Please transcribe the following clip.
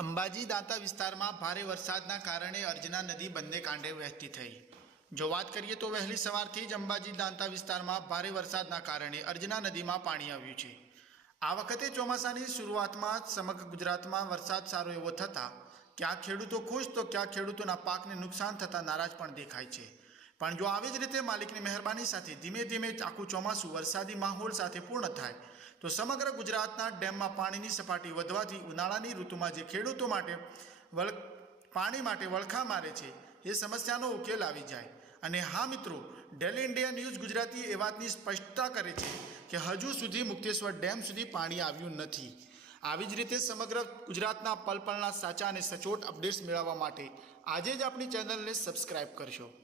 અંબાજી દાંતા વિસ્તારમાં ભારે વરસાદના કારણે અર્જના નદી બંને કાંઠે વહેતી થઈ. જો વાત કરીએ તો વહેલી સવારથી જ અંબાજી દાંતા વિસ્તારમાં ભારે વરસાદના કારણે અર્જના નદીમાં પાણી આવ્યું છે. આ વખતે ચોમાસાની શરૂઆતમાં સમગ્ર ગુજરાતમાં વરસાદ સારો એવો થતાં, ક્યાં ખેડૂતો ખુશ તો ક્યાં ખેડૂતોના પાકને નુકસાન થતાં નારાજ પણ દેખાય છે. પણ જો આવી જ રીતે માલિકની મહેરબાની સાથે ધીમે ધીમે આખું ચોમાસું વરસાદી માહોલ સાથે પૂર્ણ થાય તો સમગ્ર ગુજરાતના ડેમમાં પાણીની સપાટી વધવાથી ઉનાળાની ઋતુમાં જે ખેડૂતો માટે વળ, પાણી માટે વળખા મારે છે, એ સમસ્યાનો ઉકેલ આવી જાય. અને હા મિત્રો, ડેલી ઇન્ડિયા ન્યૂઝ ગુજરાતી એ વાતની સ્પષ્ટતા કરે છે કે હજુ સુધી મુક્તેશ્વર ડેમ સુધી પાણી આવ્યું નથી. આવી જ રીતે સમગ્ર ગુજરાતના પલપલના સાચા અને સચોટ અપડેટ્સ મેળવવા માટે આજે જ આપણી ચેનલને સબસ્ક્રાઇબ કરશો.